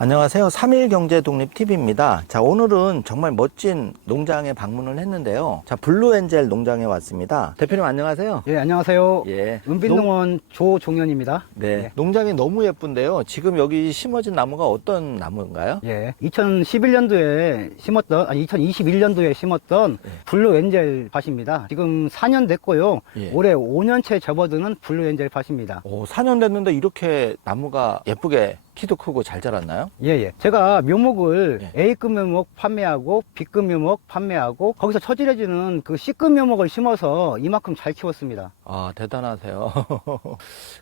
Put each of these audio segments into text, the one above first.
안녕하세요. 3일경제독립TV입니다. 자, 오늘은 정말 멋진 농장에 방문을 했는데요. 자, 블루엔젤 농장에 왔습니다. 대표님 안녕하세요. 예, 안녕하세요. 예. 은빛농원 조종현입니다. 네. 예. 농장이 너무 예쁜데요. 지금 여기 심어진 나무가 어떤 나무인가요? 예. 2011년도에 심었던, 2021년도에 심었던 블루엔젤 밭입니다. 지금 4년 됐고요. 예. 올해 5년째 접어드는 블루엔젤 밭입니다. 4년 됐는데 이렇게 나무가 예쁘게 키도 크고 잘 자랐나요? 예, 예. 제가 묘목을 예. A급 묘목 판매하고 B급 묘목 판매하고 거기서 처질해주는 그 C급 묘목을 심어서 이만큼 잘 키웠습니다. 아, 대단하세요.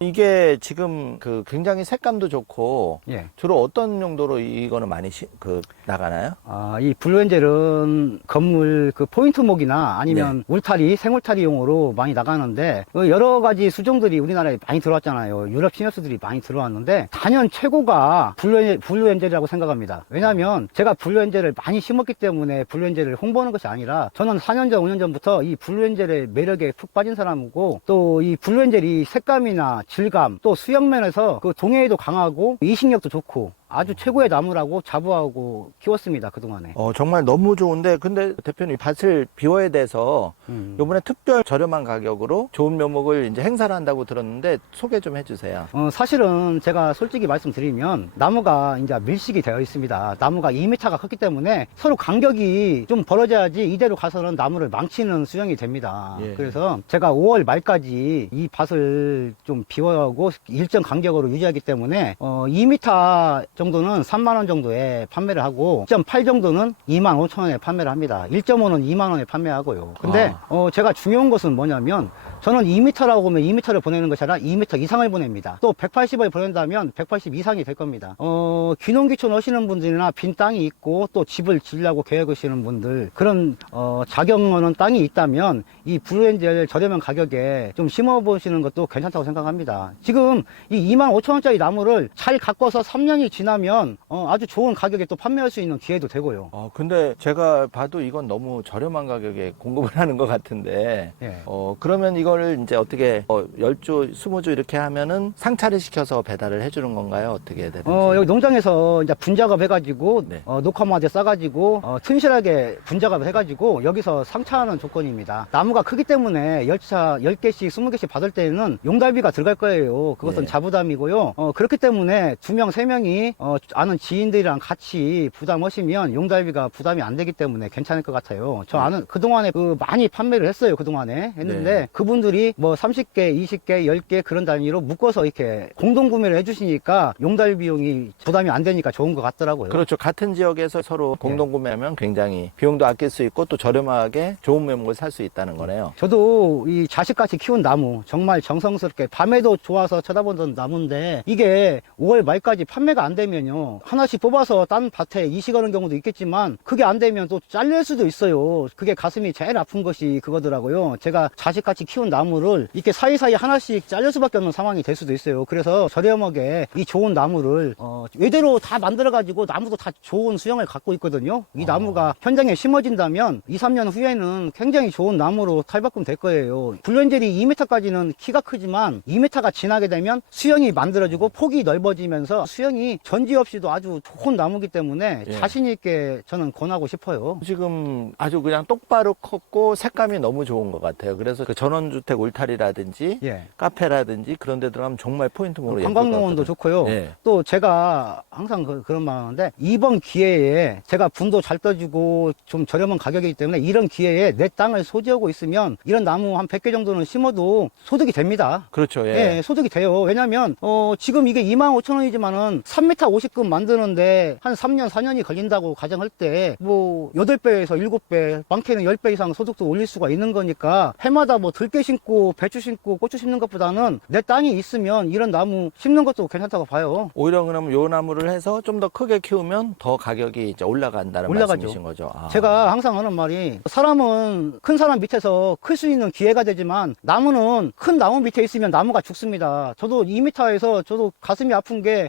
이게 지금 굉장히 색감도 좋고 예. 주로 어떤 용도로 이거는 많이 나가나요? 이 블루엔젤은 건물 그 포인트목이나 아니면 울타리, 생울타리용으로 많이 나가는데 여러 가지 수종들이 우리나라에 많이 들어왔잖아요. 유럽 신협수들이 많이 들어왔는데 단연 최고가 블루엔젤이라고 생각합니다. 왜냐하면 제가 블루엔젤을 많이 심었기 때문에 블루엔젤을 홍보하는 것이 아니라 저는 4년 전, 5년 전부터 이 블루엔젤의 매력에 푹 빠진 사람이고 또 이 블루엔젤이 색감이나 질감 또 수영면에서 그 동해에도 강하고 이식력도 좋고 아주 최고의 나무라고 자부하고 키웠습니다, 그동안에. 정말 너무 좋은데, 근데 대표님 밭을 비워야 돼서 이번에 특별 저렴한 가격으로 좋은 묘목을 이제 행사를 한다고 들었는데 소개 좀 해주세요. 사실은 제가 솔직히 말씀드리면 나무가 이제 밀식이 되어 있습니다. 나무가 2m가 컸기 때문에 서로 간격이 좀 벌어져야지 이대로 가서는 나무를 망치는 수영이 됩니다. 예. 그래서 제가 5월 말까지 이 밭을 좀 비워하고 일정 간격으로 유지하기 때문에 2m 정도는 3만원 정도에 판매를 하고 1.8 정도는 25,000원에 판매를 합니다. 1.5는 2만원에 판매하고요. 근데 제가 중요한 것은 뭐냐면 저는 2m라고 하면 2m를 보내는 것이 아니라 2m 이상을 보냅니다. 또 180을 보낸다면 180 이상이 될 겁니다. 귀농귀촌 하시는 분들이나 빈 땅이 있고 또 집을 지으려고 계획하시는 분들 그런 자경하는 땅이 있다면 이 블루엔젤 저렴한 가격에 좀 심어보시는 것도 괜찮다고 생각합니다. 지금 이 25,000원짜리 나무를 잘 가꿔서 3년이 지나면 아주 좋은 가격에 또 판매할 수 있는 기회도 되고요. 근데 제가 봐도 이건 너무 저렴한 가격에 공급을 하는 것 같은데, 예. 그러면 이거를 이제 어떻게 10주, 20주 이렇게 하면은 상차를 시켜서 배달을 해주는 건가요? 어떻게 해야 되는지? 여기 농장에서 이제 분작업 해가지고 네. 녹화마대 싸가지고 튼실하게 분작업 해가지고 여기서 상차하는 조건입니다. 나무가 크기 때문에 열차 10개씩 20개씩 받을 때는 용달비가 들어갈 거예요. 그것은 네. 자부담이고요. 그렇기 때문에 2명 3명이 아는 지인들이랑 같이 부담하시면 용달비가 부담이 안 되기 때문에 괜찮을 것 같아요. 저 아는 그동안에 많이 판매를 했어요. 그동안에 했는데 네. 그분들이 뭐 30개 20개 10개 그런 단위로 묶어서 이렇게 공동 구매를 해주시니까 용달 비용이 부담이 안 되니까 좋은 것 같더라고요. 그렇죠. 같은 지역에서 서로 공동 구매하면 굉장히 비용도 아낄 수 있고 또 저렴하게 좋은 묘목을 살 수 있다는 거네요. 저도 이 자식같이 키운 나무 정말 정성스럽게 밤에도 좋아서 쳐다보던 나무인데 이게 5월 말까지 판매가 안 되면요 하나씩 뽑아서 딴 밭에 이식하는 경우도 있겠지만 그게 안 되면 또 잘릴 수도 있어요. 그게 가슴이 제일 아픈 것이 그거더라고요. 제가 자식같이 키운 나무를 이렇게 사이사이 하나씩 잘릴 수밖에 없는 상황이 될 수도 있어요. 그래서 저렴하게 이 좋은 나무를 외대로 다 만들어 가지고 나무도 다 좋은 수영을 갖고 있거든요. 이 나무가 현장에 심어진다면 2, 3년 후에는 굉장히 좋은 나무로 탈바꿈 될 거예요. 블루엔젤이 2m까지는 키가 크지만 2m가 지나게 되면 수영이 만들어지고 폭이 넓어지면서 수영이 전지 없이도 아주 좋은 나무기 때문에 예. 자신 있게 저는 권하고 싶어요. 지금 아주 그냥 똑바로 컸고 색감이 너무 좋은 것 같아요. 그래서 그 전원주택 울타리라든지 예. 카페라든지 그런 데 들어가면 정말 포인트목으로 예쁠 것 관광농원도 같거든요. 좋고요. 예. 또 제가 항상 그런 말 하는데 이번 기회에 제가 분도 잘 떠주고 좀 저렴한 가격이기 때문에 이런 기회에 내 땅을 소지하고 있으면 이런 나무 한 100개 정도는 심어도 소득이 됩니다. 그렇죠. 예. 예, 소득이 돼요. 왜냐면 지금 이게 25,000원이지만은 3m 50급 만드는데 한 3년 4년이 걸린다고 가정할 때 뭐 8배에서 7배 많게는 10배 이상 소득도 올릴 수가 있는 거니까 해마다 뭐 들깨 심고 배추 심고 고추 심는 것보다는 내 땅이 있으면 이런 나무 심는 것도 괜찮다고 봐요. 오히려 그러면 요 나무를 해서 좀 더 크게 키우면 더 가격이 이제 올라간다는 올라가죠. 말씀이신 거죠. 아. 제가 항상 하는 말이 사람은 큰 사람 밑에서 클 수 있는 기회가 되지만 나무는 큰 나무 밑에 있으면 나무가 죽습니다. 저도 2m에서 저도 가슴이 아픈 게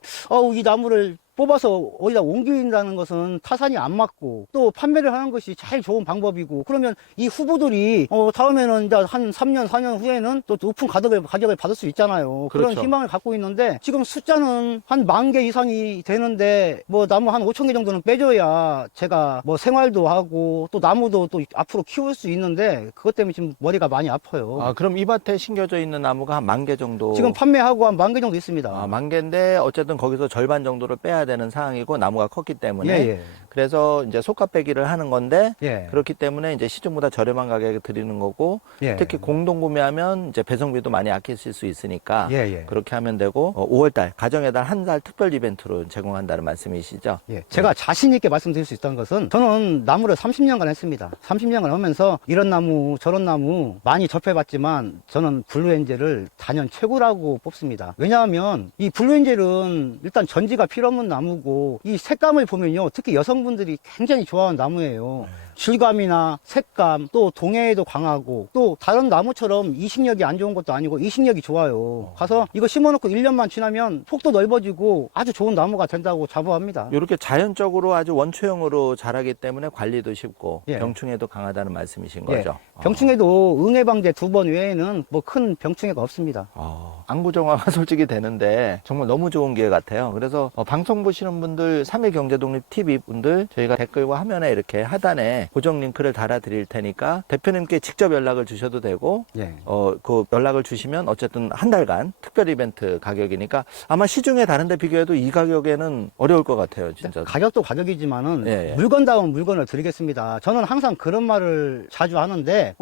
이 나무를 뽑아서 어디다 옮긴다는 것은 타산이 안 맞고 또 판매를 하는 것이 제일 좋은 방법이고, 그러면 이 후보들이 다음에는 이제 한 3년, 4년 후에는 또 높은 가격을 받을 수 있잖아요. 그런 그렇죠. 희망을 갖고 있는데 지금 숫자는 한 10,000개 이상이 되는데 뭐 나무 한 5,000개 정도는 빼줘야 제가 뭐 생활도 하고 또 나무도 또 앞으로 키울 수 있는데 그것 때문에 지금 머리가 많이 아파요. 아, 그럼 이 밭에 심겨져 있는 나무가 한 10,000개 정도? 지금 판매하고 한 10,000개 정도 있습니다. 10,000개인데 어쨌든 거기서 절반 정도를 빼야 되는 상황이고 나무가 컸기 때문에 예. 그래서 이제 속값 빼기를 하는 건데 예. 그렇기 때문에 이제 시중보다 저렴한 가격에 드리는 거고 예. 특히 공동 구매하면 이제 배송비도 많이 아끼실 수 있으니까 예. 그렇게 하면 되고 5월달 가정의 달 한 달 특별 이벤트로 제공한다는 말씀이시죠? 예. 제가 자신 있게 말씀드릴 수 있다는 것은 저는 나무를 30년간 했습니다. 30년간 하면서 이런 나무 저런 나무 많이 접해봤지만 저는 블루엔젤을 단연 최고라고 뽑습니다. 왜냐하면 이 블루엔젤은 일단 전지가 필요 없는 나무고 이 색감을 보면요, 특히 여성분들이 굉장히 좋아하는 나무예요. 질감이나 색감, 또 동해에도 강하고 또 다른 나무처럼 이식력이 안 좋은 것도 아니고 이식력이 좋아요. 가서 이거 심어놓고 1년만 지나면 폭도 넓어지고 아주 좋은 나무가 된다고 자부합니다. 이렇게 자연적으로 아주 원초형으로 자라기 때문에 관리도 쉽고 예. 병충해도 강하다는 말씀이신 예. 거죠? 병충해도 응애방제 2번 외에는 뭐 큰 병충해가 없습니다. 안구정화가 솔직히 되는데 정말 너무 좋은 기회 같아요. 그래서 방송 보시는 분들 3일 경제독립 TV 분들 저희가 댓글과 화면에 이렇게 하단에 고정 링크를 달아 드릴 테니까 대표님께 직접 연락을 주셔도 되고 예. 그 연락을 주시면 어쨌든 한 달간 특별 이벤트 가격이니까 아마 시중에 다른 데 비교해도 이 가격에는 어려울 것 같아요, 진짜. 가격도 가격이지만은 예. 물건다운 물건을 드리겠습니다. 저는 항상 그런 말을 자주 하는데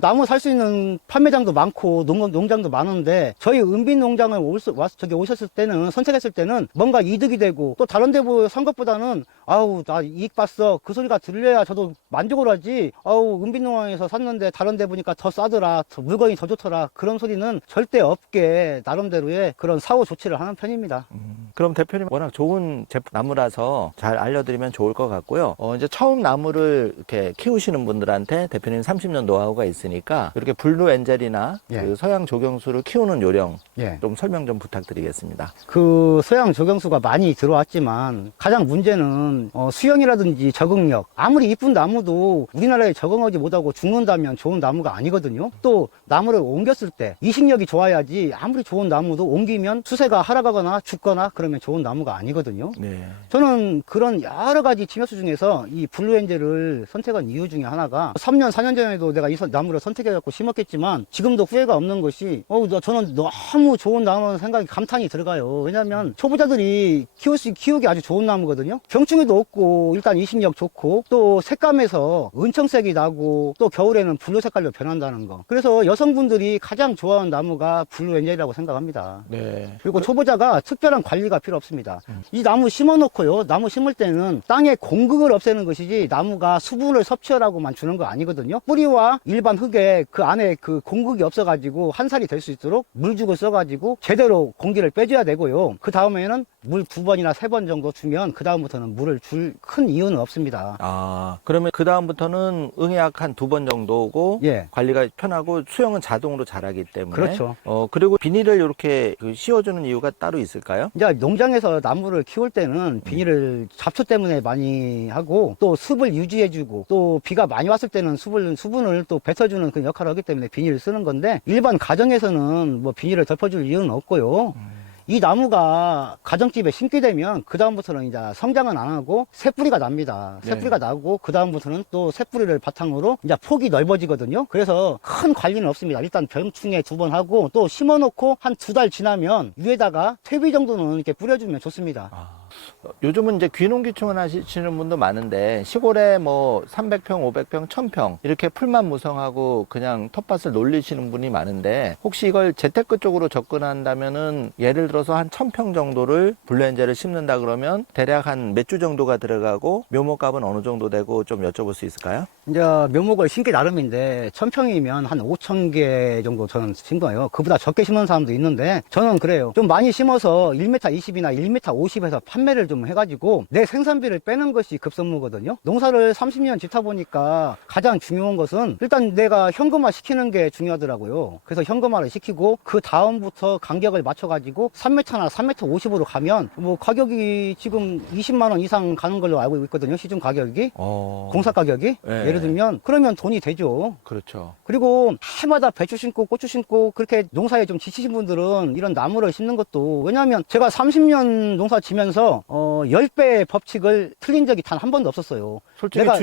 나무 살 수 있는 판매장도 많고 농장도 많은데 저희 은빈 농장을 오셨을 때는 선택했을 때는 뭔가 이득이 되고 또 다른 데 산 것보다는 아우 나 이익 봤어 그 소리가 들려야 저도 만족을 하지, 아우 은빈 농장에서 샀는데 다른 데 보니까 더 싸더라, 물건이 더 좋더라, 그런 소리는 절대 없게 나름대로의 그런 사후 조치를 하는 편입니다. 그럼 대표님 워낙 좋은 나무라서 잘 알려드리면 좋을 것 같고요. 이제 처음 나무를 이렇게 키우시는 분들한테 대표님 30년 노하우가 있으니까 이렇게 블루 엔젤이나 예. 그 서양 조경수를 키우는 요령 예. 좀 설명 좀 부탁드리겠습니다. 그 서양 조경수가 많이 들어왔지만 가장 문제는 수영이라든지 적응력, 아무리 이쁜 나무도 우리나라에 적응하지 못하고 죽는다면 좋은 나무가 아니거든요. 또 나무를 옮겼을 때 이식력이 좋아야지, 아무리 좋은 나무도 옮기면 수세가 하락하거나 죽거나 그러면 좋은 나무가 아니거든요. 네. 저는 그런 여러 가지 침엽수 중에서 이 블루엔젤을 선택한 이유 중에 하나가 3년, 4년 전에도 내가 이 나무를 선택해갖고 심었겠지만 지금도 후회가 없는 것이 저는 너무 좋은 나무라는 생각이 감탄이 들어가요. 왜냐하면 초보자들이 키우기 아주 좋은 나무거든요. 병충해도 없고 일단 이식력 좋고 또 색감에서 은청색이 나고 또 겨울에는 블루 색깔로 변한다는 거. 그래서 여성분들이 가장 좋아하는 나무가 블루엔젤이라고 생각합니다. 네. 그리고 초보자가 특별한 관리가 필요 없습니다. 이 나무 심어놓고요, 나무 심을 때는 땅의 공극을 없애는 것이지 나무가 수분을 섭취하라고만 주는 거 아니거든요. 뿌리와 일반 흙에 그 안에 그 공극이 없어가지고 한 살이 될 수 있도록 물죽을 써가지고 제대로 공기를 빼줘야 되고요. 그 다음에는 물 2번이나 3번 정도 주면 그 다음부터는 물을 줄 큰 이유는 없습니다. 그러면 그 다음부터는 응애약 한 2번 정도고 예. 관리가 편하고 수영은 자동으로 자라기 때문에 그렇죠. 그리고 비닐을 이렇게 씌워주는 이유가 따로 있을까요? 이제 농장에서 나무를 키울 때는 비닐을 잡초 때문에 많이 하고 또 습을 유지해주고 또 비가 많이 왔을 때는 수분을 또 뱉어주는 그 역할을 하기 때문에 비닐을 쓰는 건데 일반 가정에서는 뭐 비닐을 덮어줄 이유는 없고요. 이 나무가 가정집에 심게 되면 그 다음부터는 이제 성장은 안 하고 새뿌리가 납니다. 네. 새뿌리가 나고 그 다음부터는 또 새뿌리를 바탕으로 이제 폭이 넓어지거든요. 그래서 큰 관리는 없습니다. 일단 병충해 2번 하고 또 심어놓고 한 2달 지나면 위에다가 퇴비 정도는 이렇게 뿌려주면 좋습니다. 요즘은 이제 귀농귀촌 하시는 분도 많은데 시골에 뭐 300평, 500평, 1000평 이렇게 풀만 무성하고 그냥 텃밭을 놀리시는 분이 많은데 혹시 이걸 재테크 쪽으로 접근한다면은 예를 들어서 한 1000평 정도를 블루엔젤을 심는다 그러면 대략 한 몇 주 정도가 들어가고 묘목값은 어느 정도 되고 좀 여쭤볼 수 있을까요? 이제 묘목을 심기 나름인데 1000평이면 한 5000개 정도 저는 심어요. 그보다 적게 심는 사람도 있는데 저는 그래요. 좀 많이 심어서 1m 20이나 1m 50에서 판매 판매를 좀 해가지고 내 생산비를 빼는 것이 급선무거든요. 농사를 30년 짓다 보니까 가장 중요한 것은 일단 내가 현금화 시키는 게 중요하더라고요. 그래서 현금화를 시키고 그 다음부터 간격을 맞춰가지고 3m나 3m 50으로 가면 뭐 가격이 지금 20만 원 이상 가는 걸로 알고 있거든요. 시중 가격이. 공사 가격이. 네. 예를 들면 그러면 돈이 되죠. 그렇죠. 그리고 해마다 배추 심고 고추 심고 그렇게 농사에 좀 지치신 분들은 이런 나무를 심는 것도, 왜냐하면 제가 30년 농사 지면서 10배의 법칙을 틀린 적이 단 한 번도 없었어요. 솔직히 내가-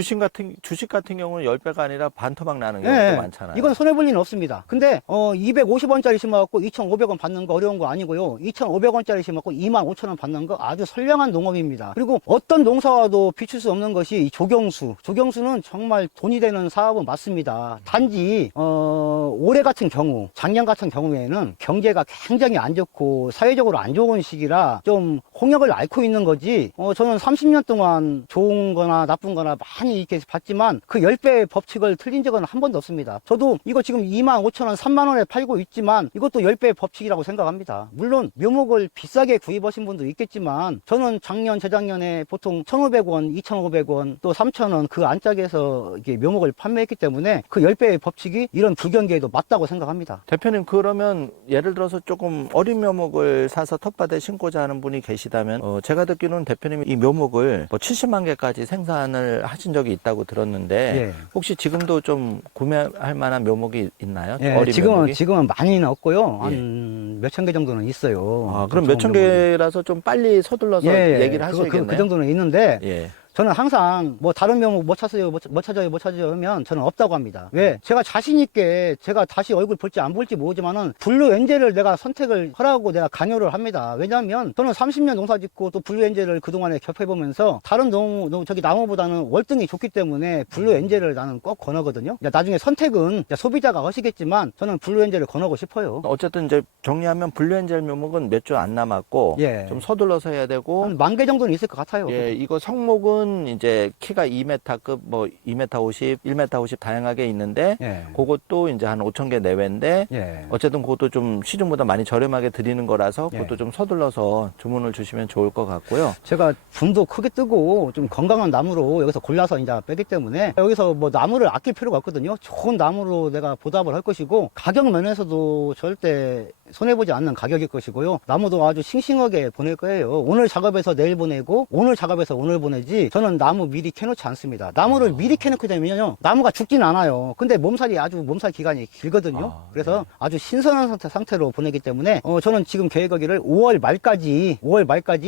주식 같은 경우는 10배가 아니라 반토막 나는 경우도 많잖아요. 이건 손해볼 일은 없습니다. 근데 250원짜리 심어갖고 2,500원 받는 거 어려운 거 아니고요. 2,500원짜리 심어갖고 25,000원 받는 거 아주 선량한 농업입니다. 그리고 어떤 농사와도 비출 수 없는 것이 이 조경수는 정말 돈이 되는 사업은 맞습니다. 단지 올해 같은 경우, 작년 같은 경우에는 경제가 굉장히 안 좋고 사회적으로 안 좋은 시기라 좀 홍역을 앓고 있는 거지, 저는 30년 동안 좋은 거나 나쁜 거나 많이 이렇게 봤지만 그 10배의 법칙을 틀린 적은 한 번도 없습니다. 저도 이거 지금 25,000원, 3만 원에 팔고 있지만 이것도 10배의 법칙이라고 생각합니다. 물론 묘목을 비싸게 구입하신 분도 있겠지만 저는 작년, 재작년에 보통 1,500원, 2,500원, 또 3,000원 그 안짝에서 이게 묘목을 판매했기 때문에 그 10배의 법칙이 이런 불경기에도 맞다고 생각합니다. 대표님, 그러면 예를 들어서 조금 어린 묘목을 사서 텃밭에 심고자 하는 분이 계시다면, 제가 듣기로는 대표님이 이 묘목을 뭐 70만 개까지 생산을 하신 적이 있다고 들었는데, 예. 혹시 혹시 지금도 좀 구매할 만한 묘목이 있나요? 예, 어린 묘목이? 지금은 많이는 없고요. 예. 한 몇천 개 정도는 있어요. 아, 그럼 좋은 몇천 묘목이. 개라서 좀 빨리 서둘러서 예, 얘기를 하셔야겠네요. 그 정도는 있는데, 예. 저는 항상 뭐 다른 묘목 못 찾아요 하면 저는 없다고 합니다. 왜? 제가 자신 있게 제가 다시 얼굴 볼지 안 볼지 모르지만은 블루 엔젤을 내가 선택을 하라고 내가 강요를 합니다. 왜냐하면 저는 30년 농사 짓고 또 블루 엔젤을 그동안에 접해보면서 다른 나무보다는 월등히 좋기 때문에 블루 엔젤을 나는 꼭 권하거든요. 나중에 선택은 소비자가 하시겠지만 저는 블루 엔젤을 권하고 싶어요. 어쨌든 이제 정리하면 블루엔젤 묘목은 몇 주 안 남았고, 예. 좀 서둘러서 해야 되고, 한 10,000개 정도는 있을 것 같아요. 예, 이거 성목은 이제 키가 2m급, 뭐 2m 50, 1m 50 다양하게 있는데, 예. 그것도 이제 한 5,000개 내외인데, 예. 어쨌든 그것도 좀 시중보다 많이 저렴하게 드리는 거라서 그것도 예. 좀 서둘러서 주문을 주시면 좋을 것 같고요. 제가 분도 크게 뜨고 좀 건강한 나무로 여기서 골라서 이제 빼기 때문에 여기서 뭐 나무를 아낄 필요가 없거든요. 좋은 나무로 내가 보답을 할 것이고, 가격 면에서도 절대 손해보지 않는 가격일 것이고요. 나무도 아주 싱싱하게 보낼 거예요. 오늘 작업해서 내일 보내고, 오늘 작업해서 오늘 보내지, 저는 나무 미리 캐놓지 않습니다. 나무를 미리 캐놓게 되면요, 나무가 죽진 않아요. 근데 몸살 기간이 길거든요. 그래서 네. 아주 신선한 상태로 보내기 때문에 저는 지금 계획하기를 5월 말까지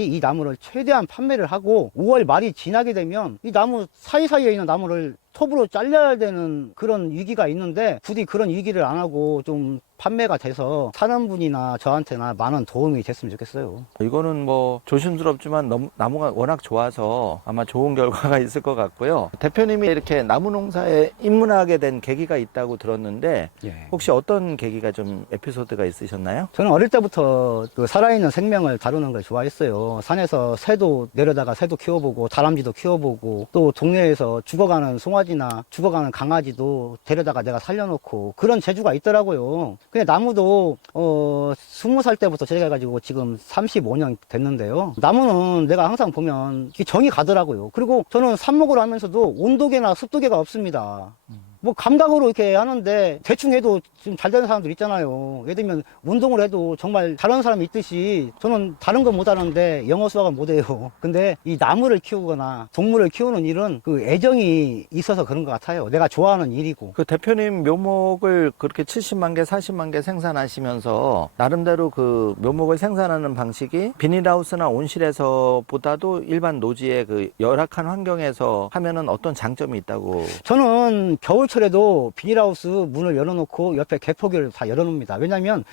이 나무를 최대한 판매를 하고, 5월 말이 지나게 되면 이 나무 사이사이에 있는 나무를 톱으로 잘라야 되는 그런 위기가 있는데, 부디 그런 위기를 안 하고 좀 판매가 돼서 사는 분이나 저한테나 많은 도움이 됐으면 좋겠어요. 이거는 뭐 조심스럽지만 나무가 워낙 좋아서 아마 좋은 결과가 있을 것 같고요. 대표님이 이렇게 나무 농사에 입문하게 된 계기가 있다고 들었는데, 예. 혹시 어떤 계기가 좀 에피소드가 있으셨나요? 저는 어릴 때부터 그 살아있는 생명을 다루는 걸 좋아했어요. 산에서 새도 내려다가 새도 키워보고, 다람쥐도 키워보고, 또 동네에서 죽어가는 송아지나 죽어가는 강아지도 데려다가 내가 살려놓고, 그런 재주가 있더라고요. 근데 나무도 20살 때부터 시작해가지고 지금 35년 됐는데요. 나무는 내가 항상 보면 정이 가더라고요. 그리고 저는 삽목을 하면서도 온도계나 습도계가 없습니다. 뭐 감각으로 이렇게 하는데, 대충 해도 지금 잘 되는 사람들 있잖아요. 예를 들면 운동을 해도 정말 잘하는 사람이 있듯이 저는 다른 건 못하는데 영어 수학은 못해요. 근데 이 나무를 키우거나 동물을 키우는 일은 그 애정이 있어서 그런 것 같아요. 내가 좋아하는 일이고. 그 대표님 묘목을 그렇게 70만 개, 40만 개 생산하시면서 나름대로 그 묘목을 생산하는 방식이 비닐하우스나 온실에서 보다도 일반 노지의 그 열악한 환경에서 하면은 어떤 장점이 있다고? 저는 겨울철에도 비닐하우스 문을 열어놓고 옆에 개포기를 다 열어놓습니다. 왜냐하면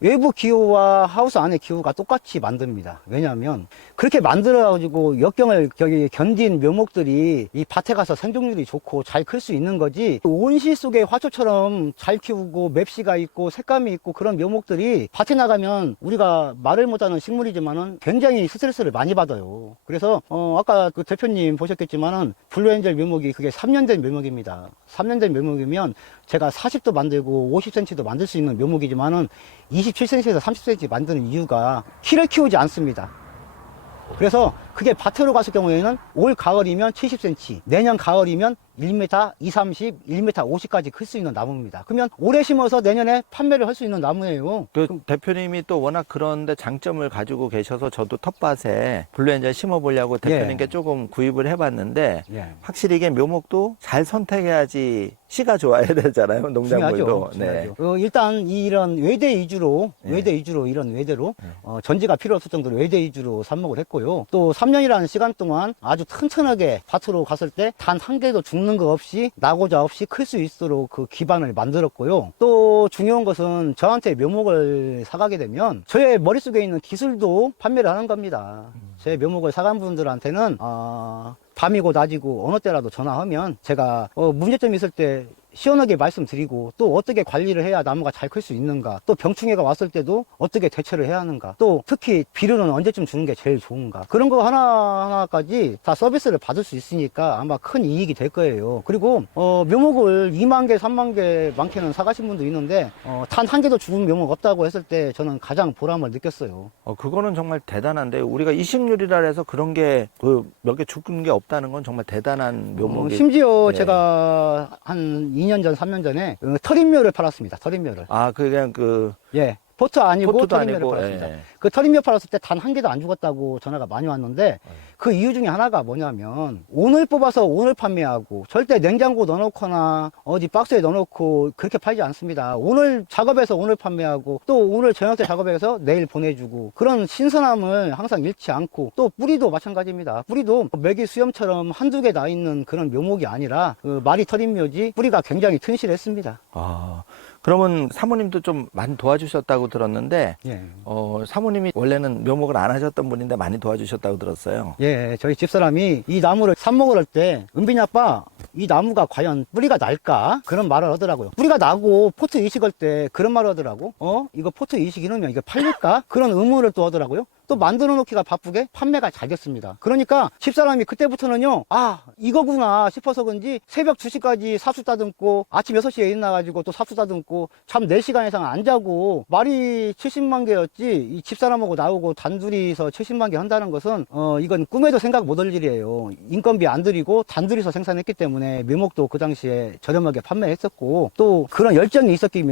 외부 기후와 하우스 안의 기후가 똑같이 만듭니다. 왜냐하면 그렇게 만들어가지고 역경을 견딘 묘목들이 이 밭에 가서 생존율이 좋고 잘 클 수 있는 거지, 온실 속의 화초처럼 잘 키우고 맵시가 있고 색감이 있고 그런 묘목들이 밭에 나가면 우리가 말을 못하는 식물이지만은 굉장히 스트레스를 많이 받아요. 그래서 아까 그 대표님 보셨겠지만은 블루엔젤 묘목이 그게 3년 된 묘목입니다. 3년 된 묘목이면 제가 40도 만들고 50cm도 만들 수 있는 묘목이지만은 27cm에서 30cm 만드는 이유가 키를 키우지 않습니다. 그래서 그게 밭으로 갔을 경우에는 올 가을이면 70cm, 내년 가을이면 1m 2, 30, 1m 50까지 클 수 있는 나무입니다. 그러면 올해 심어서 내년에 판매를 할 수 있는 나무예요. 그 대표님이 또 워낙 그런데 장점을 가지고 계셔서 저도 텃밭에 블루엔젤 심어보려고 대표님께 조금 구입을 해봤는데 예. 확실히 이게 묘목도 잘 선택해야지 씨가 좋아야 되잖아요. 농작물도. 중요하죠. 일단 이런 외대 위주로 이런 외대로 전지가 필요 없을 정도로 외대 위주로 삽목을 했고요. 또 3년이라는 시간 동안 아주 튼튼하게 밭으로 갔을 때 단 한 개도 죽는 거 없이 나고자 없이 클 수 있도록 그 기반을 만들었고요. 또 중요한 것은 저한테 묘목을 사가게 되면 저의 머릿속에 있는 기술도 판매를 하는 겁니다. 제 묘목을 사간 분들한테는 밤이고 낮이고 어느 때라도 전화하면 제가 문제점이 있을 때 시원하게 말씀드리고 또 어떻게 관리를 해야 나무가 잘 클 수 있는가, 또 병충해가 왔을 때도 어떻게 대처를 해야 하는가, 또 특히 비료는 언제쯤 주는 게 제일 좋은가, 그런 거 하나하나까지 다 서비스를 받을 수 있으니까 아마 큰 이익이 될 거예요. 그리고 묘목을 2만 개 3만 개 많게는 사가신 분도 있는데 단 한 개도 죽은 묘목 없다고 했을 때 저는 가장 보람을 느꼈어요. 그거는 정말 대단한데 우리가 이식률이라 해서 그런 게 몇 개 죽은 게 없다는 건 정말 대단한 묘목이. 심지어 네. 제가 한 2년 전 3년 전에 털인묘를 팔았습니다. 털인묘를. 그냥 예. 포트 아니고 포트도 털인묘를 아니고, 팔았습니다. 예. 그 털인묘 팔았을 때 단 한 개도 안 죽었다고 전화가 많이 왔는데 그 이유 중에 하나가 뭐냐면 오늘 뽑아서 오늘 판매하고 절대 냉장고 넣어놓거나 어디 박스에 넣어놓고 그렇게 팔지 않습니다. 오늘 작업해서 오늘 판매하고 또 오늘 저녁 때 작업해서 내일 보내주고 그런 신선함을 항상 잃지 않고 또 뿌리도 마찬가지입니다. 뿌리도 메기 수염처럼 한두 개 나 있는 그런 묘목이 아니라 말이 털인묘지 뿌리가 굉장히 튼실했습니다. 그러면 사모님도 좀 많이 도와주셨다고 들었는데 예. 사모님이 원래는 묘목을 안 하셨던 분인데 많이 도와주셨다고 들었어요. 예, 저희 집사람이 이 나무를 삽목을 할 때 은빈이 아빠 이 나무가 과연 뿌리가 날까? 그런 말을 하더라고요. 뿌리가 나고 포트 이식할 때 그런 말을 하더라고. 이거 포트 이식 이러면 이거 팔릴까? 그런 의문을 또 하더라고요. 또 만들어 놓기가 바쁘게 판매가 잘 됐습니다. 그러니까 집사람이 그때부터는요, 이거구나 싶어서 그런지 새벽 2시까지 삽수 따듬고 아침 6시에 일어나가지고 또 삽수 따듬고 잠 4시간 이상 안 자고 말이 70만 개였지 이 집사람하고 나오고 단둘이서 70만 개 한다는 것은 이건 꿈에도 생각 못 할 일이에요. 인건비 안 들이고 단둘이서 생산했기 때문에 묘목도 그 당시에 저렴하게 판매했었고 또 그런 열정이 있었기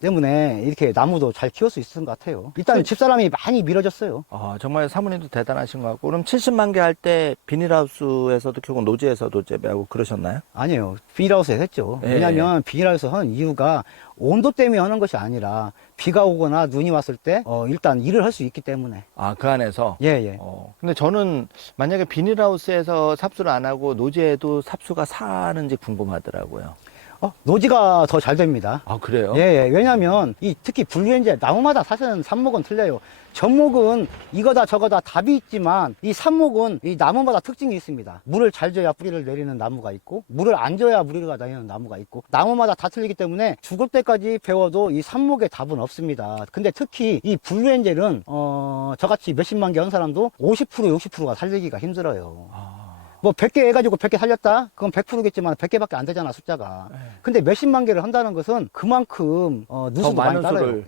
때문에 이렇게 나무도 잘 키울 수 있었던 것 같아요. 일단 집사람이 많이 밀어줬어요. 정말 사모님도 대단하신 것 같고 그럼 70만 개 할 때 비닐하우스에서도 키우고 노지에서도 재배하고 그러셨나요? 아니에요. 비닐하우스에 했죠. 예. 왜냐하면 비닐하우스 하는 이유가 온도 때문에 하는 것이 아니라 비가 오거나 눈이 왔을 때 일단 일을 할 수 있기 때문에. 그 안에서? 예. 근데 저는 만약에 비닐하우스에서 삽수를 안 하고 노지에도 삽수가 사는지 궁금하더라고요. 노지가 더 잘 됩니다. 그래요? 예. 왜냐하면 특히 블루엔젤 나무마다 사실은 삽목은 틀려요. 전목은 이거다 저거다 답이 있지만 이 삽목은 이 나무마다 특징이 있습니다. 물을 잘 줘야 뿌리를 내리는 나무가 있고 물을 안 줘야 뿌리가 내리는 나무가 있고 나무마다 다 틀리기 때문에 죽을 때까지 배워도 이 삽목에 답은 없습니다. 근데 특히 이 블루엔젤은 저같이 몇십만 개 한 사람도 50% 60%가 살리기가 힘들어요. 뭐 100개 해가지고 100개 살렸다? 그건 100%겠지만 100개밖에 안 되잖아, 숫자가. 근데 몇십만 개를 한다는 것은 그만큼 누수도 많이 따라요.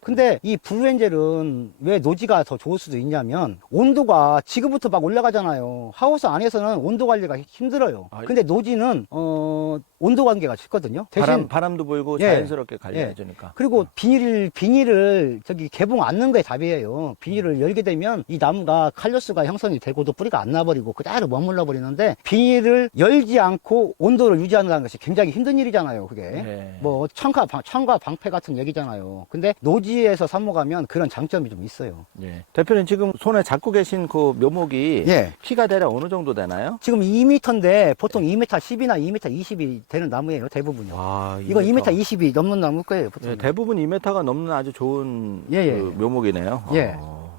근데 이 블루엔젤은 왜 노지가 더 좋을 수도 있냐면 온도가 지금부터 막 올라가잖아요. 하우스 안에서는 온도 관리가 힘들어요. 근데 노지는 온도 관계가 쉽거든요. 대신 바람도 불고 예. 자연스럽게 관리해주니까. 그리고 비닐을 개봉 않는 게 답이에요. 비닐을 열게 되면 이 나무가 칼로스가 형성이 되고도 뿌리가 안 나버리고 그대로 머물러 버리는데 비닐을 열지 않고 온도를 유지한다는 것이 굉장히 힘든 일이잖아요. 그게 네. 뭐 창과 방패 같은 얘기잖아요. 근데 노지에서 삽목하면 그런 장점이 좀 있어요. 예. 대표님 지금 손에 잡고 계신 그 묘목이 예. 키가 대략 어느 정도 되나요? 지금 2m인데 보통 2m 10이나 2m 20이 되는 나무예요. 대부분요. 이거 2m 20이 넘는 나무일 거예요. 보통. 예, 대부분 2m가 넘는 아주 좋은 예. 그 묘목이네요. 예.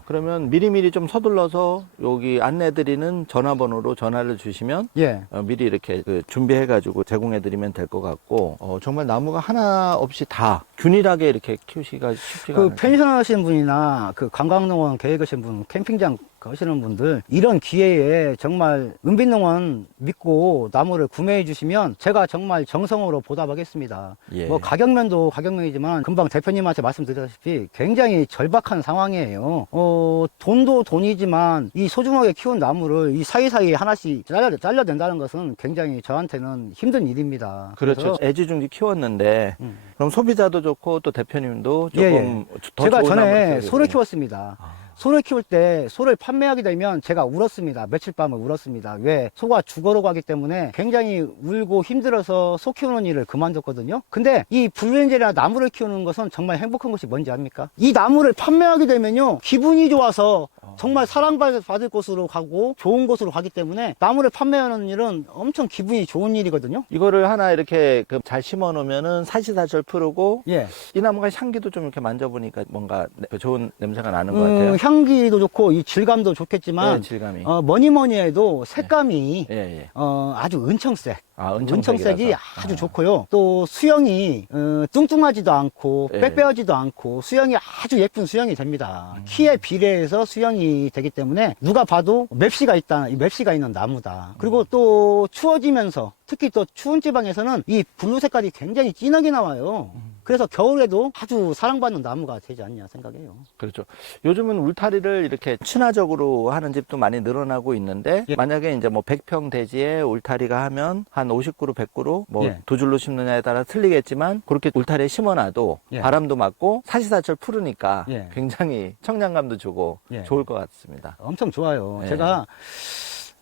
그러면 미리미리 좀 서둘러서 여기 안내드리는 전화번호로 전화를 주시면 예. 미리 이렇게 준비해가지고 제공해드리면 될 것 같고 정말 나무가 하나 없이 다 균일하게 이렇게 키우기가 쉽지가 않아요. 펜션 하시는 분이나 관광농원 계획하시는 분, 캠핑장 하시는 분들 이런 기회에 정말 은빛농원 믿고 나무를 구매해 주시면 제가 정말 정성으로 보답하겠습니다. 예. 뭐 가격면도 가격면이지만 금방 대표님한테 말씀드렸다시피 굉장히 절박한 상황이에요. 돈도 돈이지만 이 소중하게 키운 나무를 이 사이사이에 하나씩 잘라낸다는 것은 굉장히 저한테는 힘든 일입니다. 그렇죠. 그래서 애지중지 키웠는데 그럼 소비자도 좋고 또 대표님도 조금 예. 더 제가 좋은 나무를 전에 키우게 소를 되네요. 키웠습니다. 소를 키울 때 소를 판매하게 되면 제가 울었습니다. 며칠 밤을 울었습니다. 왜? 소가 죽어로 가기 때문에 굉장히 울고 힘들어서 소 키우는 일을 그만뒀거든요. 근데 이 블루엔젤이나 나무를 키우는 것은 정말 행복한 것이 뭔지 압니까? 이 나무를 판매하게 되면요, 기분이 좋아서 정말 사랑받을 곳으로 가고 좋은 곳으로 가기 때문에 나무를 판매하는 일은 엄청 기분이 좋은 일이거든요. 이거를 하나 이렇게 잘 심어 놓으면은 사시사철 푸르고 예. 이 나무가 향기도 좀 이렇게 만져보니까 뭔가 좋은 냄새가 나는 것 같아요. 향기도 좋고 이 질감도 좋겠지만 네, 질감이. 뭐니 해도 색감이 예, 예. 아주 은청색. 아, 은청색이 아주 좋고요. 또 수영이 뚱뚱하지도 않고 예. 빼빼하지도 않고 수영이 아주 예쁜 수영이 됩니다. 키에 비례해서 수영이 되기 때문에 누가 봐도 맵시가 있는 나무다. 그리고 또 추워지면서 특히 또 추운 지방에서는 이 블루 색깔이 굉장히 진하게 나와요. 그래서 겨울에도 아주 사랑받는 나무가 되지 않냐 생각해요. 그렇죠. 요즘은 울타리를 이렇게 친화적으로 하는 집도 많이 늘어나고 있는데 예. 만약에 이제 뭐 100평 대지에 울타리가 하면 한 50그루, 100그루 뭐 예. 두 줄로 심느냐에 따라 틀리겠지만 그렇게 울타리에 심어놔도 예. 바람도 맞고 사시사철 푸르니까 예. 굉장히 청량감도 주고 예. 좋을 것 같습니다. 엄청 좋아요. 예. 제가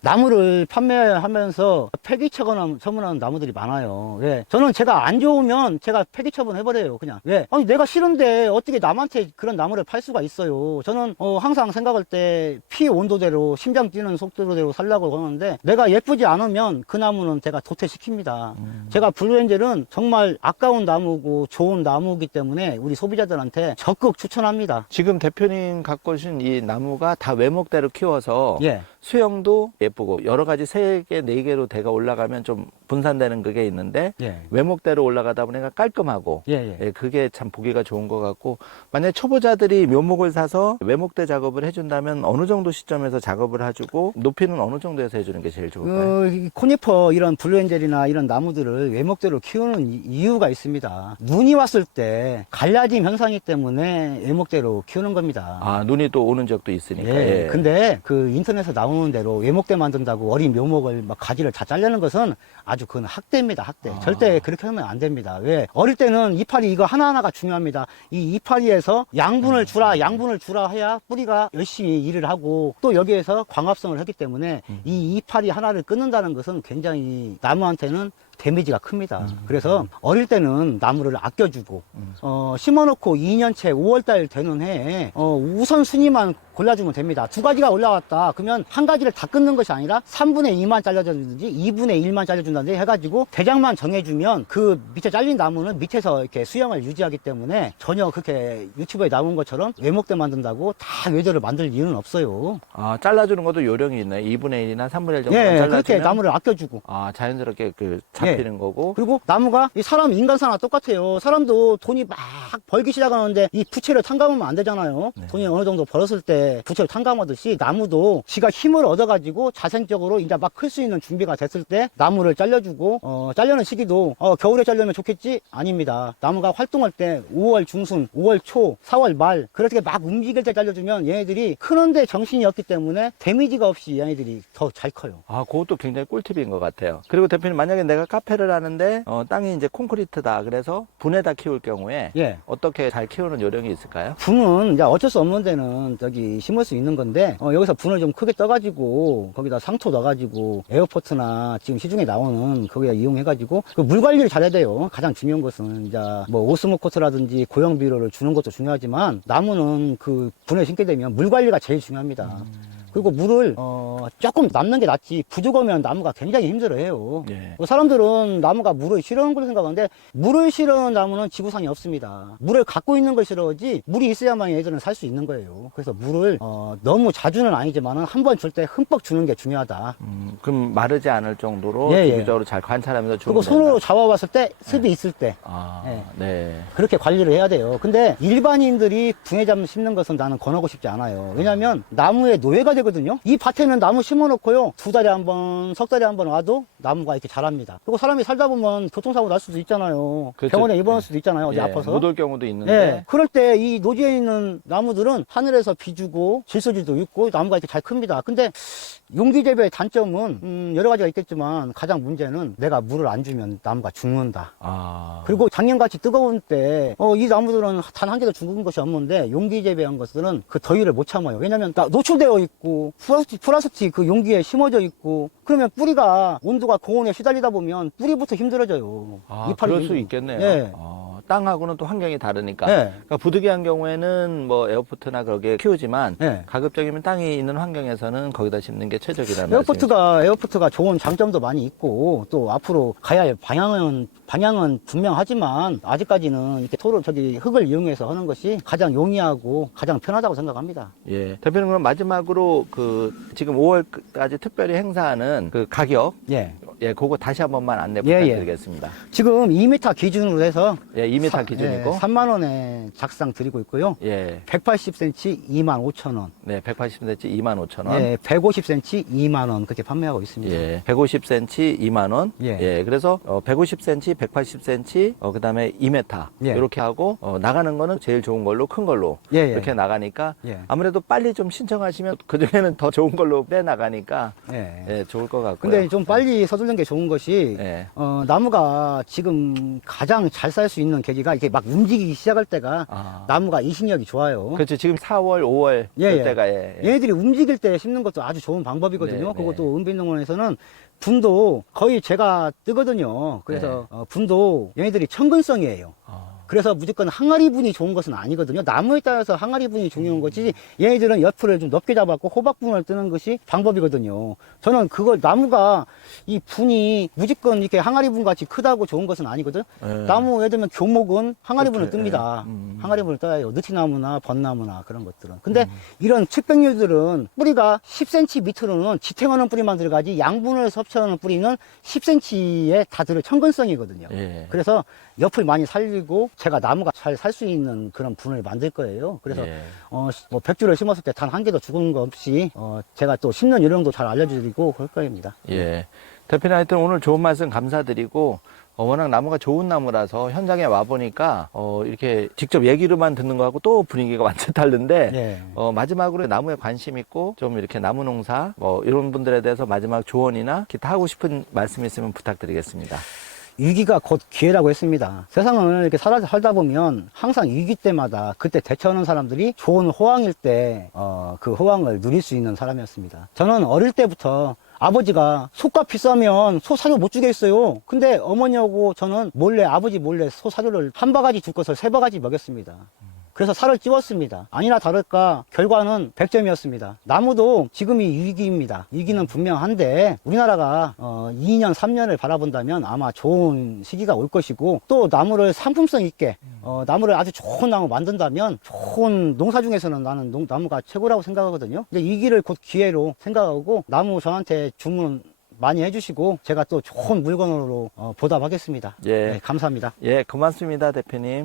나무를 판매하면서 폐기 처분하는 나무들이 많아요. 왜? 저는 제가 안 좋으면 제가 폐기 처분해버려요, 그냥. 왜? 아니, 내가 싫은데 어떻게 남한테 그런 나무를 팔 수가 있어요. 저는, 항상 생각할 때 피 온도대로, 심장 뛰는 속도대로 살라고 하는데 내가 예쁘지 않으면 그 나무는 제가 도태시킵니다. 제가 블루엔젤은 정말 아까운 나무고 좋은 나무이기 때문에 우리 소비자들한테 적극 추천합니다. 지금 대표님 갖고 오신 이 나무가 다 외목대로 키워서 예. 수영도 예쁘고 여러 가지 3개, 4개로 대가 올라가면 좀 분산되는 그게 있는데 예. 외목대로 올라가다 보니까 깔끔하고 예, 예. 예, 그게 참 보기가 좋은 것 같고 만약에 초보자들이 묘목을 사서 외목대 작업을 해준다면 어느 정도 시점에서 작업을 해주고 높이는 어느 정도에서 해주는 게 제일 좋을까요? 이 코니퍼 이런 블루엔젤이나 이런 나무들을 외목대로 키우는 이유가 있습니다. 눈이 왔을 때 갈라짐 현상이기 때문에 외목대로 키우는 겁니다. 아, 눈이 또 오는 적도 있으니까. 예. 예. 근데 그 인터넷에 나오는 대로 외목대 만든다고 어린 묘목을 막 가지를 다 자르는 것은 아주 그건 학대입니다, 학대. 절대 그렇게 하면 안 됩니다. 왜? 어릴 때는 이파리 이거 하나하나가 중요합니다. 이 이파리에서 양분을 주라 해야 뿌리가 열심히 일을 하고 또 여기에서 광합성을 하기 때문에 이 이파리 하나를 끊는다는 것은 굉장히 나무한테는 데미지가 큽니다. 그래서 어릴 때는 나무를 아껴주고 심어놓고 2년째 5월달 되는 해에 우선순위만 골라주면 됩니다. 2가지가 올라왔다 그러면 한 가지를 다 끊는 것이 아니라 3분의 2만 잘라주든지 2분의 1만 잘라준다든지 해가지고 대장만 정해주면 그 밑에 잘린 나무는 밑에서 이렇게 수영을 유지하기 때문에 전혀 그렇게 유튜브에 나온 것처럼 외목대 만든다고 다 외대를 만들 이유는 없어요. 아, 잘라주는 것도 요령이 있나요? 2분의 1이나 3분의 1 정도 예, 잘라주면 그렇게 나무를 아껴주고. 아, 자연스럽게 잡히는 거고. 그리고 나무가 이 사람 인간사나 똑같아요. 사람도 돈이 막 벌기 시작하는데 이 부채를 탕감하면 안 되잖아요. 네. 돈이 어느 정도 벌었을 때 부채를 탕감하듯이 나무도 지가 힘을 얻어가지고 자생적으로 이제 막 클 수 있는 준비가 됐을 때 나무를 잘라주고 잘려는 시기도 겨울에 잘려면 좋겠지? 아닙니다. 나무가 활동할 때 5월 중순, 5월 초, 4월 말 그렇게 막 움직일 때 잘려주면 얘네들이 크는데 정신이 없기 때문에 데미지가 없이 얘네들이 더 잘 커요. 아, 그것도 굉장히 꿀팁인 것 같아요. 그리고 대표님 만약에 내가 카페를 하는데 땅이 이제 콘크리트다 그래서 분에다 키울 경우에 예. 어떻게 잘 키우는 요령이 있을까요? 분은 이제 어쩔 수 없는 데는 저기 심을 수 있는 건데 여기서 분을 좀 크게 떠가지고 거기다 상토 넣어가지고 에어포트나 지금 시중에 나오는 거기다 이용해가지고 그 물 관리를 잘해야 돼요. 가장 중요한 것은 이제 뭐 오스모코트라든지 고형 비료를 주는 것도 중요하지만 나무는 그 분을 심게 되면 물 관리가 제일 중요합니다. 그리고 물을 조금 남는 게 낫지 부족하면 나무가 굉장히 힘들어해요. 예. 사람들은 나무가 물을 싫어하는 걸로 생각하는데 물을 싫어하는 나무는 지구상에 없습니다. 물을 갖고 있는 걸 싫어하지 물이 있어야만 얘들은 살 수 있는 거예요. 그래서 물을 너무 자주는 아니지만 한 번 줄 때 흠뻑 주는 게 중요하다. 그럼 마르지 않을 정도로 예, 예. 주기적으로 잘 관찰하면서 주면 그리고 손으로 된다. 잡아봤을 때 습이 있을 때 아, 예. 네. 그렇게 관리를 해야 돼요. 근데 일반인들이 분해잡 심는 것은 나는 권하고 싶지 않아요. 왜냐하면 나무의 노예가 되거든요. 이 밭에는 나무 심어놓고요. 2달에 한 번, 석 달에 한 번 와도 나무가 이렇게 자랍니다. 그리고 사람이 살다 보면 교통사고 날 수도 있잖아요. 그렇죠. 병원에 입원할 수도 있잖아요. 어디 예, 아파서. 못 올 경우도 있는데. 예. 그럴 때 이 노지에 있는 나무들은 하늘에서 비 주고 질소질도 있고 나무가 이렇게 잘 큽니다. 근데 용기 재배의 단점은 여러 가지가 있겠지만 가장 문제는 내가 물을 안 주면 나무가 죽는다. 아. 그리고 작년같이 뜨거운 때 이 나무들은 단 한 개도 죽은 것이 없는데 용기 재배한 것들은 그 더위를 못 참아요. 왜냐면 다 노출되어 있고 플라스틱 그 용기에 심어져 있고 그러면 뿌리가 온도가 고온에 시달리다 보면 뿌리부터 힘들어져요. 아, 이파리 그럴 수 힘들고. 있겠네요. 예. 땅하고는 또 환경이 다르니까. 예. 그러니까 부득이한 경우에는 뭐 에어포트나 그렇게 키우지만 예. 가급적이면 땅이 있는 환경에서는 거기다 심는 게 최적이라는 말씀이죠. 에어포트가 좋은 장점도 많이 있고 또 앞으로 가야 할 방향은 분명하지만 아직까지는 이렇게 흙을 이용해서 하는 것이 가장 용이하고 가장 편하다고 생각합니다. 예. 대표님 그럼 마지막으로 지금 5월까지 특별히 행사하는 그 가격 예. 예, 그거 다시 한 번만 안내 예, 예. 부탁드리겠습니다. 지금 2m 기준으로 해서 예, 2m 기준이고. 3만 원에 작상 드리고 있고요. 예. 180cm 25,000원. 네, 180cm 25,000원. 예, 150cm 2만 원 그렇게 판매하고 있습니다. 예, 150cm 2만 원. 예. 그래서 150cm, 180cm, 그다음에 2m 예. 이렇게 하고 나가는 거는 제일 좋은 걸로 큰 걸로 예, 예. 이렇게 나가니까 예. 아무래도 빨리 좀 신청하시면 그 중에는 더 좋은 걸로 빼 나가니까 예. 예, 좋을 것 같고요. 근데 좀 빨리 서두르는 게 좋은 것이 예. 나무가 지금 가장 잘 살 수 있는 계기가 이렇게 막 움직이기 시작할 때가 아. 나무가 이식력이 좋아요. 그렇죠. 지금 4월, 5월 예, 그때가 얘네들이 움직일 때 심는 것도 아주 좋은 방법이거든요. 네, 그리고 네. 또 은빛농원에서는 분도 거의 제가 뜨거든요. 그래서 네. 분도 얘네들이 천근성이에요. 아. 그래서 무조건 항아리 분이 좋은 것은 아니거든요. 나무에 따라서 항아리 분이 중요한 거지 얘네들은 옆을 좀 높게 잡았고 호박 분을 뜨는 것이 방법이거든요. 저는 그걸 나무가 이 분이 무조건 이렇게 항아리 분 같이 크다고 좋은 것은 아니거든요. 예. 나무 예를 들면 교목은 항아리 분을 그렇죠. 뜹니다. 예. 항아리 분을 떠요. 느티나무나 벚나무나 그런 것들은. 근데 이런 측백류들은 뿌리가 10cm 밑으로는 지탱하는 뿌리만 들어가지 양분을 섭취하는 뿌리는 10cm에 다 들어 천근성이거든요. 예. 그래서 옆을 많이 살리고 제가 나무가 잘 살 수 있는 그런 분을 만들 거예요. 그래서 예. 뭐 100주를 심었을 때 단 한 개도 죽은 거 없이 제가 또 심는 요령도 잘 알려드리고 그럴 거입니다. 예. 대표님 하여튼 오늘 좋은 말씀 감사드리고 워낙 나무가 좋은 나무라서 현장에 와보니까 이렇게 직접 얘기로만 듣는 거하고 또 분위기가 완전 다른데 예. 마지막으로 나무에 관심 있고 좀 이렇게 나무 농사 이런 분들에 대해서 마지막 조언이나 기타 하고 싶은 말씀 있으면 부탁드리겠습니다. 위기가 곧 기회라고 했습니다. 세상을 이렇게 살다 보면 항상 위기 때마다 그때 대처하는 사람들이 좋은 호황일 때 그 호황을 누릴 수 있는 사람이었습니다. 저는 어릴 때부터 아버지가 소값 비싸면 소 사료 못 주겠어요. 근데 어머니하고 저는 아버지 몰래 소 사료를 한 바가지 줄 것을 3바가지 먹였습니다. 그래서 살을 찌웠습니다. 아니나 다를까 결과는 100점이었습니다. 나무도 지금이 위기입니다. 위기는 분명한데 우리나라가 2년, 3년을 바라본다면 아마 좋은 시기가 올 것이고 또 나무를 상품성 있게 나무를 아주 좋은 나무 만든다면 좋은 농사 중에서는 나는 나무가 최고라고 생각하거든요. 근데 위기를 곧 기회로 생각하고 나무 저한테 주문 많이 해주시고 제가 또 좋은 물건으로 보답하겠습니다. 예. 네, 감사합니다. 예, 고맙습니다, 대표님.